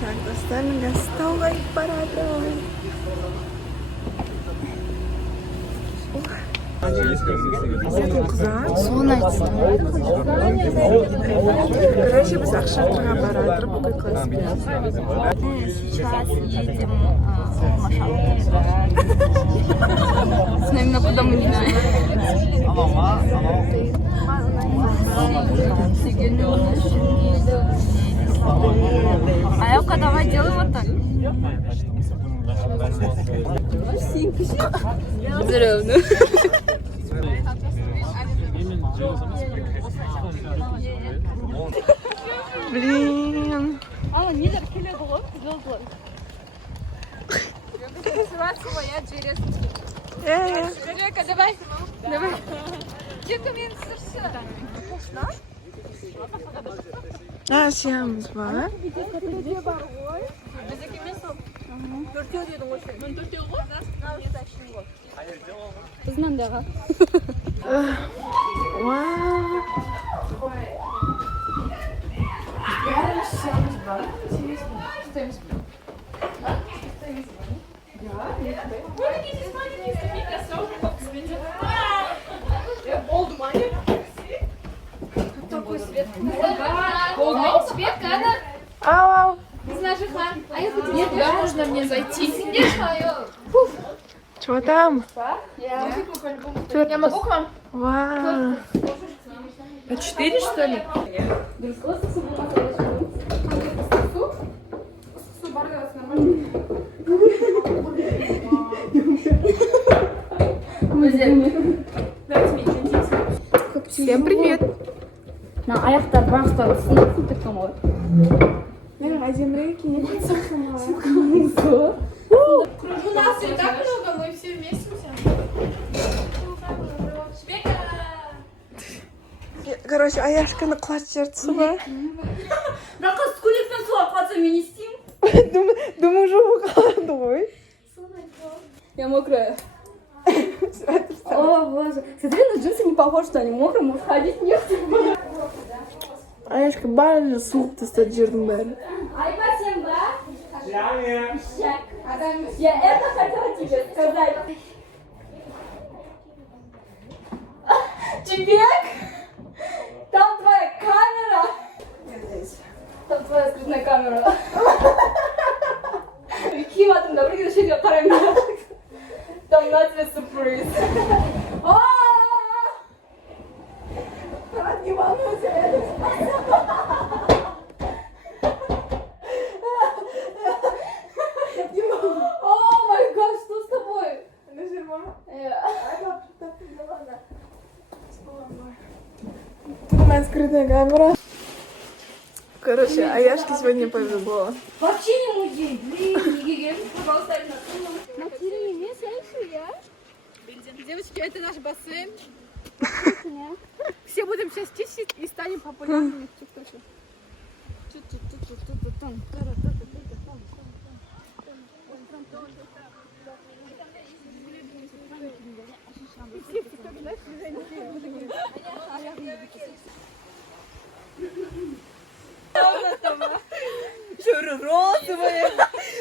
Так, достойно гастолай парадом. Біздің қыздар Соны айтсын. короче біз ақшатырға барадыр бүкіл класспен. Сейчас едем в Машалку. Знаем, на куда мы не знаем. Аяука, давай делай вот так. Зрёвно. Блин. Нидер келеді ғой, звездлар. Своя через. Жека, давай. Давай. Жека, мен түсірші. Сиямыз ба? Біздің дағы. Ау. Нет, да, можно мне зайти. Чего там? Я могу к вам? Вау. А 4, что ли? Всем привет. На аяқтар бақтан сынып кеткен ғой. Мен әдемірек киініп кетсем У нас и так много, мы все вместимся. короче аяшканы құлатып жіберді ба? Бірақ қыз көйлекпен суға қатса мен не істеймін? Думаю, жуы қалады ғой. Я мокрая. О, боже. Смотри, на джинсы не похож, что они мокрые, может ходить нет. Аяшка бәрі суық тастады жердің бәрі. Айба сен ба? Ищак. Я это хотела тебе сказать. Чебек, там твоя камера. Там твоя скрытная камера. Ким атымда бір кезде шетке қараймын. Там на тебе сюрприз. Не волнуйся, О май гад, что с тобой? У меня скрытая камера. Короче, Аяшке сегодня повезло. Вообще не музей, блин, Егерь, пожалуйста, на фильме я. Девочки, это наш бассейн. Все будем сейчас чистить и станем популярными в ТикТоке. розовое.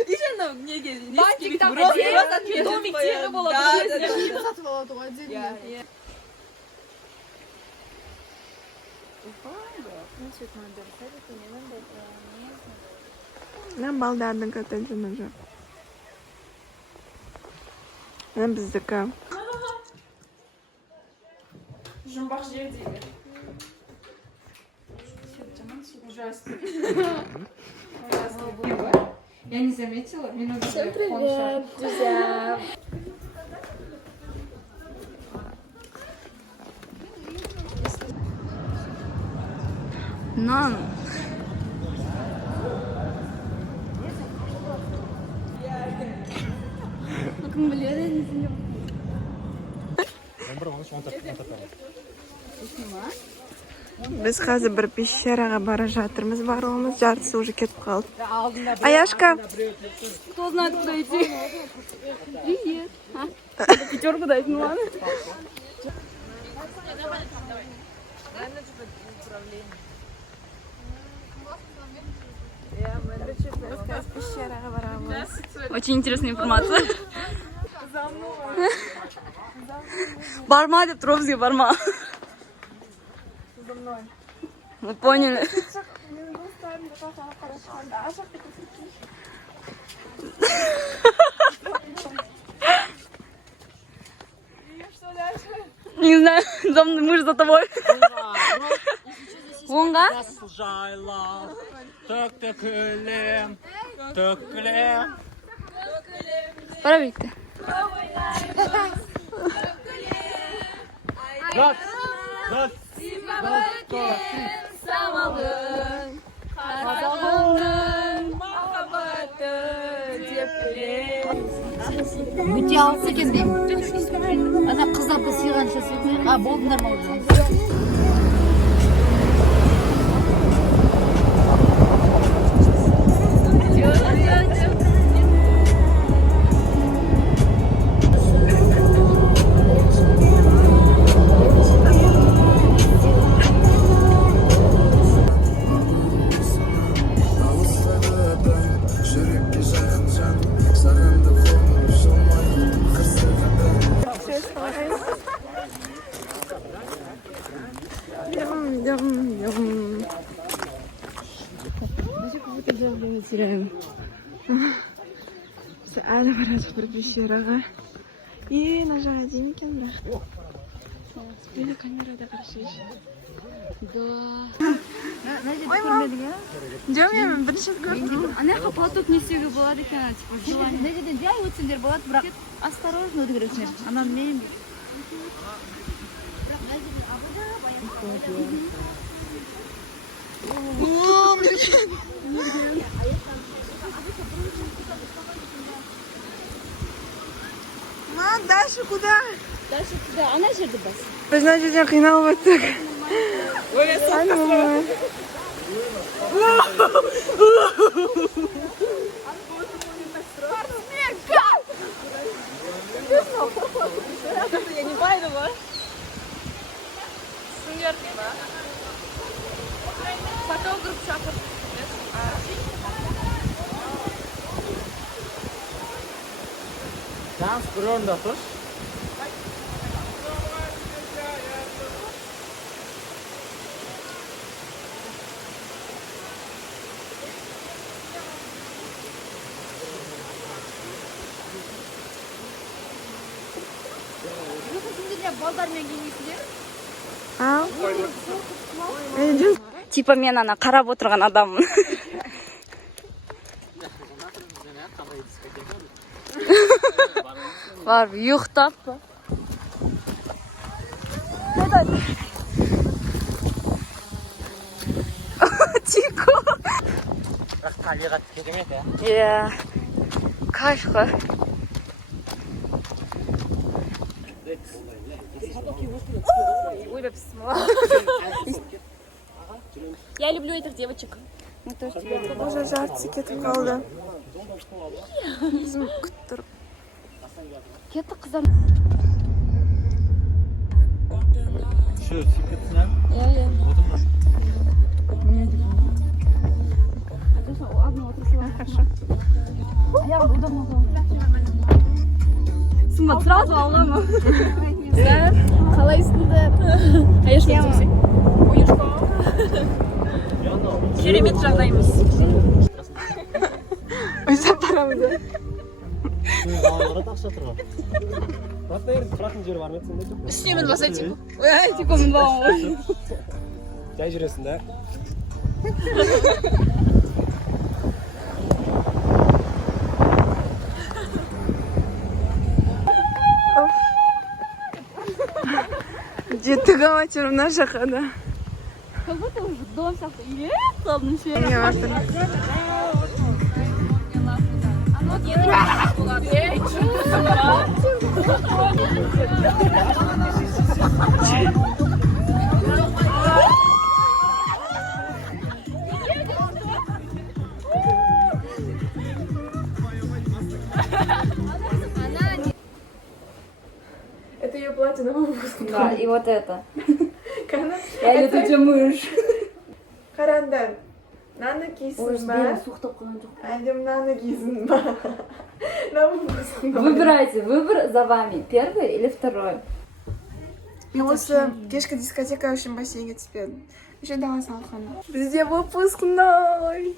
Еще она мне Бантик там розовое. домик тебе было. Нам балдардың коттеджі жоқ. Мына біздікі. Жұмбақ жер дейді. Ужасно. Я не заметила. Всем привет, друзья. Нан. Біз қазір бір пещераға бара жатырмыз, барлығымыз жартысы уже кетіп қалды. Аяшка! Кто знает, куда идти? Привет. Пятерку дать, ну ладно. Я Сейчас пещераға барамыз. Очень интересная информация. Барма деп тұр бізге, барма. Мы поняли. Не знаю, за мной, мы же за тобой. Онға? Жайлап, төк-төкілем, төкілем. Пора бекті. Газ, газ. Өте алыс екен деймін. Ана қыздарды сыйғанша сөйтейін. Болдыңдар ма орда? Теряем. Әлі барады бір пещераға. На жаға дейін екен бірақ. Бөлі камерада қарашайшы. Ой, мам. Жоқ, мен бірінші көрдім. Ана жаққа платок не істеуге болады екен, типа, желание. Мына жерден жай өтсеңдер болады, бірақ осторожно өту керексіңдер. Анан менен Мам, Даша, куда? Дальше туда. Ана жерде бас. Біз мына жерден қиналып өттік. Я не пойду. Фотограф шақыр. Dans көрінді тұш. Балдармен келмейсіңдер? Типа мен ана қарап отырған адаммын. Бар, ұйықтап па? Тико. Бірақ қалиға тікеген еді. Иә. Кайф қой. Я люблю этих девочек. Уже жарты кетіп қалды. Bizim күттіріп. Кетті қыздар. Şu sikletine. Сымбат, сразу алама. Да? Қалайсыңдар? Конечно, тексек. Керемет жағдаймыз. Өзі барамыз. Ağlara taş yatırma. Hatta yer bırakın jeri var mı? Üstüne mi basa Tiko? Тико мен бағам. Jay жүресің de. Жеттік ама жүрім мына жаққа да. Как будто уже дом сияқты үйрек қалдым ше. Не бastır. Это ее платье на выпуск. Да, и вот это. Кана? Я тетя мышь. Карандан. Мынаны кийсің Ой, ба? белім суықтап қалған жоқ. Әлде мынаны кийсің ба? Выбирайте, выбор за вами. Первый или второй? Мен осы кешкі дискотека үшін бассейнге түспедім. Еще дала салқын. Бізде выпускной.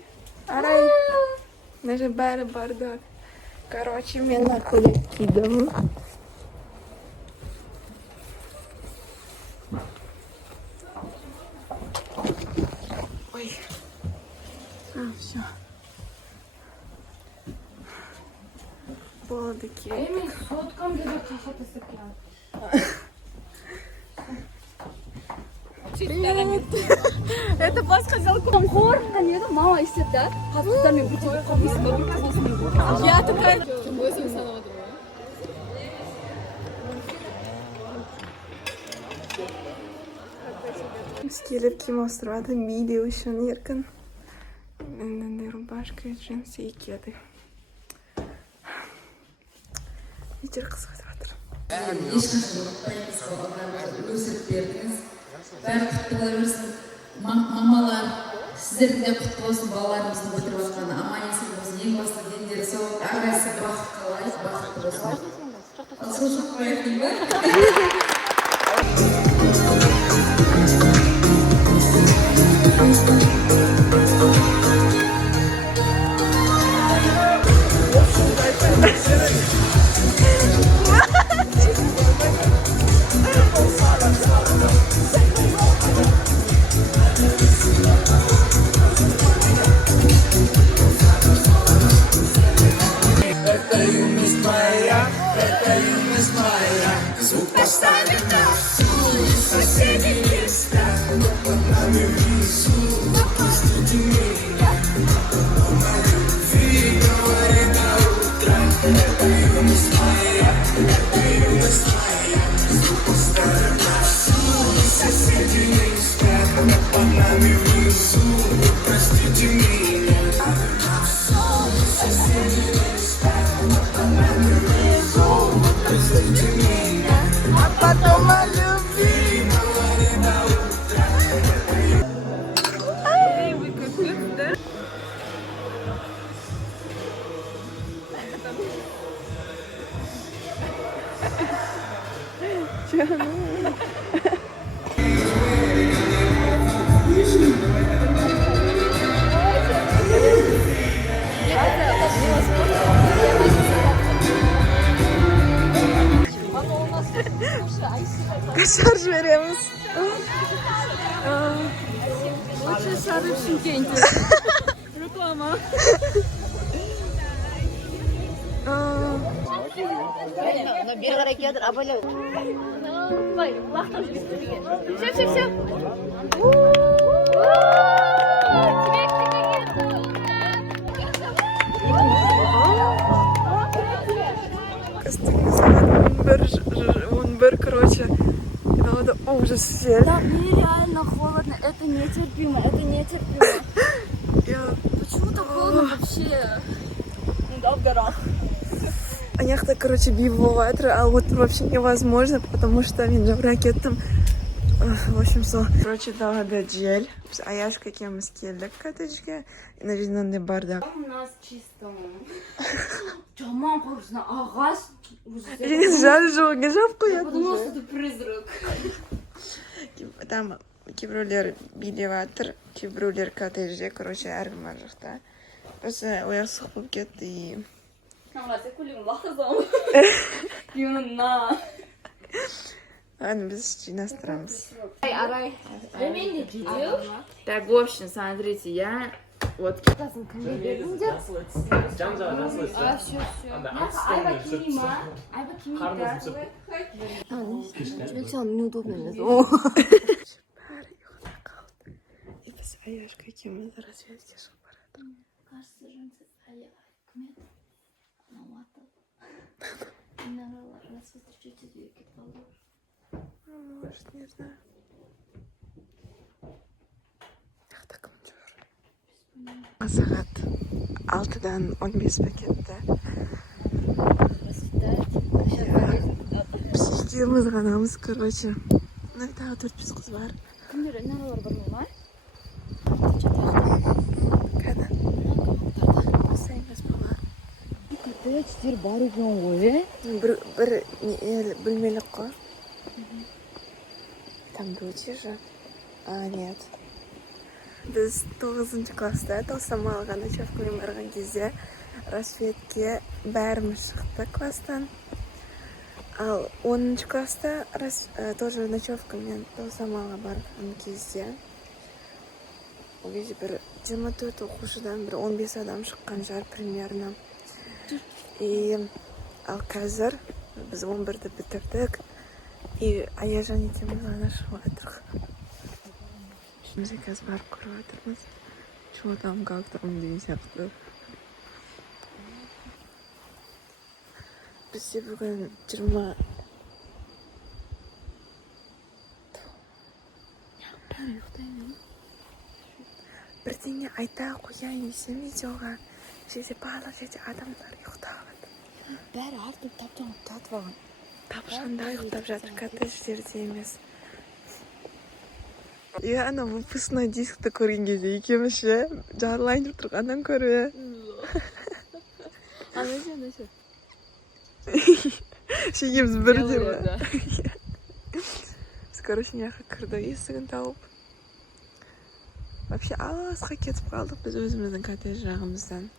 Арай. Даже бәрі бардак. Короче, мен на көйлек кидім. Ой. Все. Болды ке. Соткам dedi қахаты сәкен. Это бас хотел. Там хорка не да, мама істеп да. Қатыстармен бүйтіп қалмайсың. Я такая. Чего себе салат? Біз келіп киім ауыстырады, миде үшін еркін. Мынандай рубашка, джинсы и кеды. Ветер қызғатып жатыр. Бәрі құтты бола берсін. Мамалар, сіздердің де құтты болсын, балаларымыздың бітіріп жатқаны. Аман есен болсын, ең басты дендері сол. Әрқайсысы бақыт қалайық, бақытты болсын. Ал сол жоқ қояйық деймін ба? Kaşar veremiz. Очень шары в Шымкенте. Реклама. бері қарай келатыр, абайлау. Все. Он бір, короче, надо ужас всех. Да, мне реально холодно, это нетерпимо. Почему так холодно вообще? Да, в горах. А яхта, короче, бивоватор, а вот вообще невозможно, потому что мен ракетам. В общем, сол. Короче, далада жел. Біз Аяшка кеміз келдік коттеджге. И наверное, бардак. У нас чисто. Жаман қорқысына ағаш. Жар жоғы жап Я қояды. подумала, что это призрак. Там кейбіреулер билеватыр, кейбіреулер коттеджде, короче, әркім ар жақта. Просто ояқсық болып кетті и... Намазы кулим лахазам. Юнна. Ладно, біз жинастырамыз. Арай. Так, в общем, смотрите, я вот И біз Аяшка екеуміз разведке шығып барады. Кажется, жынцы Ахмед. Алматы. Нас встречаете две киталды. Может, не знаю. Сағат 6-дан 15 кетті. Біз екеуміз ғанамыз, короче. Тағы 4-5 қыз бар. Кімдер, нәралар бар ма? туалеттер бар екен ғой, бір бөлмелік қой. Там люди же. А, нет. Біз 9 класста Талсамалға ночевкамен барған кезде рассветке бәріміз шықты класстан. Ал 10 класста тоже ночевкамен Талсамалға барған кезде ол кезде бір 24 оқушыдан бір 15 адам шыққан жар примерно. И ал қазір біз 11-ді бітірдік. И Аяжан екеуміз ғана шығып жатырмыз. Şimdi қазір барып көріп жатырмыз. Что там, как там деген сияқты. Бізде бүгін 20... Бірдеңе айта қояйын десем видеоға. Жерде барлық жерде адамдар ұйықтап. бәрі артып таптан татып алған. Тапшанда ұйықтап жатыр, коттедждерде емес. И ана выпускной дискті көрген кезде екеуміз ше жарылайын деп тұрғаннан көріп. Ана ше. Шегеміз бірден ба. Біз, короче, неяққа кірді, есігін тауып. Вообще, алысқа кетіп қалдық біз өзіміздің коттедж жағымыздан.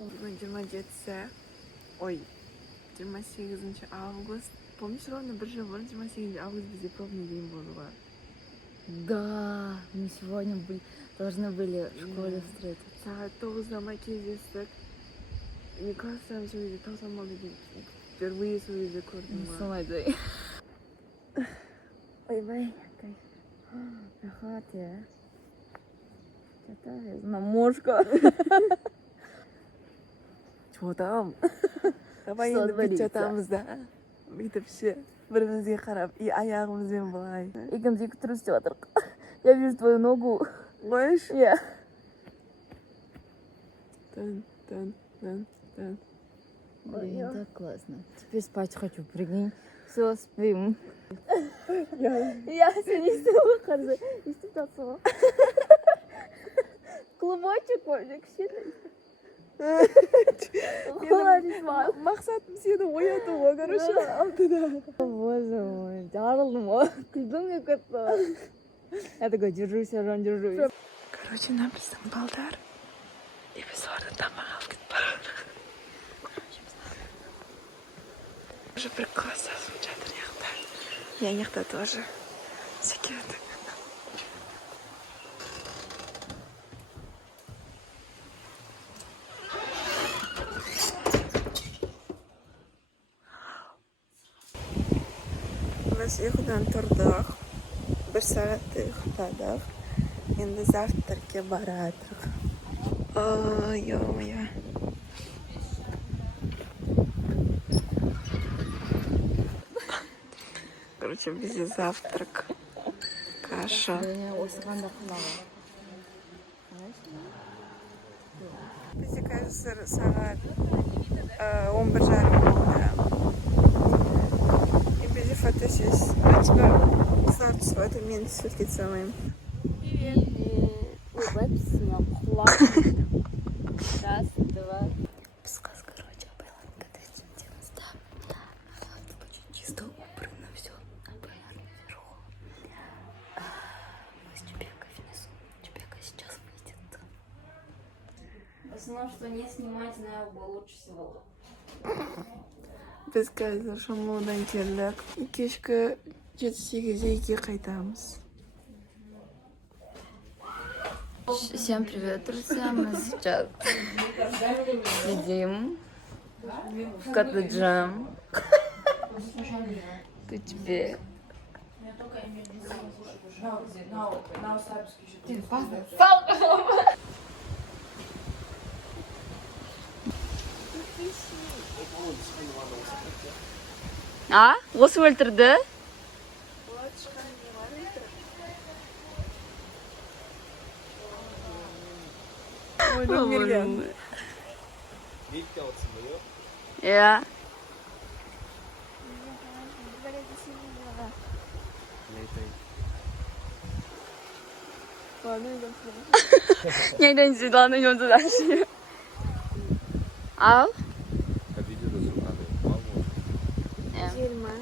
Бүгін 27-сі, ой, 28 август. Помнишь, ровно бір жыл бұрын 28 август бізде пробный день болды ғой? Да, мы сегодня должны были в школе встретиться. Сағат 9-да кездестік. Не класстан сол кезде Талсамалды впервые сол кезде көрдім ғой. Солай. Ойбай, рахат я. Что-то на мошка. Что там? Давай енді бүйтіп жатамыз да. Бүйтіп ше, бірімізге қарап, и аяғымызбен былай. Екеуміз екі түр істеп жатырық. Я вижу твою ногу. Қойш? Иә. Тын. Блин, так классно. Теперь спать хочу, прикинь. Все, спим. Я сен естіп қарсы. Естіп татсы ғой. Клубочек вообще кішкентай. Мақсатым сені ояту ғой, короче, алтыда. Боже мой, жарылдым ғой. Күлдім кетті. Я такой, держусь, Жан, держусь. Короче, мына біздің балдар. И біз олардан тамақ алып кетіп барамыз. Уже бір класстасып жатыр яқта. Яқта тоже. Секет. Biz uyqudan turdik. 1 soatda uxladik. Endi завтракка baradik. Ой-ё-моё. Короче, bizde завтрак. Каша. Осыған да қылаға. Bizde кажется сағат 11:30 болды. И bizde фотосессия. Сразу с фото мен селфи делаем. Улыбайся на құлақ. Раз, два. Біз қыз, короче, байлардың коттеджін деміз да. Очень чисто, убрано все. Понятно, вверху. Мы с Чебекой внизу. Чебека сейчас выйдет. В основном, что не снимать, наверное, было лучше всего. Біз қазір шомылудан келдік. Кешкі 7-8-де үйге қайтамыз. Всем привет, друзья! Мы сейчас сидим в коттедже. Тут тебе. А? Осы өлтірді? Ой, Мирген. Иә. Не айдайсың, ладно, идем дальше. Ал? Жиырма.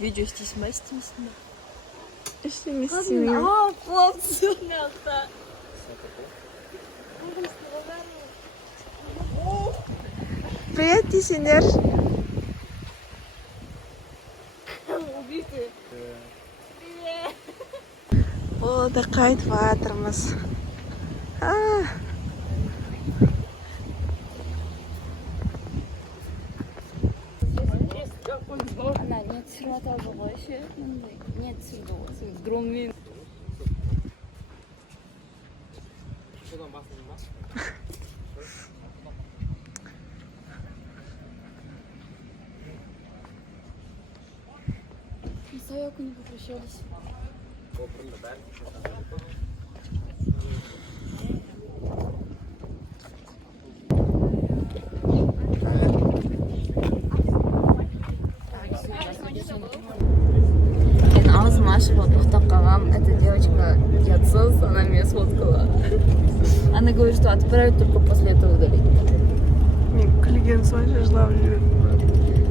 Видео істейсің ба, істемейсің ба? Işlemesini. Привет, десеңдер. Болды, қайтып жатырмыз. Ана не түсіріп атады ғой ше. Не түсірді ғой, сен дронмен. Саяку не попрощались. Мен аузым ашып алып ұйықтап қалғам. Эта девочка пьяцос, она меня сфоткала. Она говорит, что отправить только после этого удалить. Мен күлген соң жырлап жүрмін.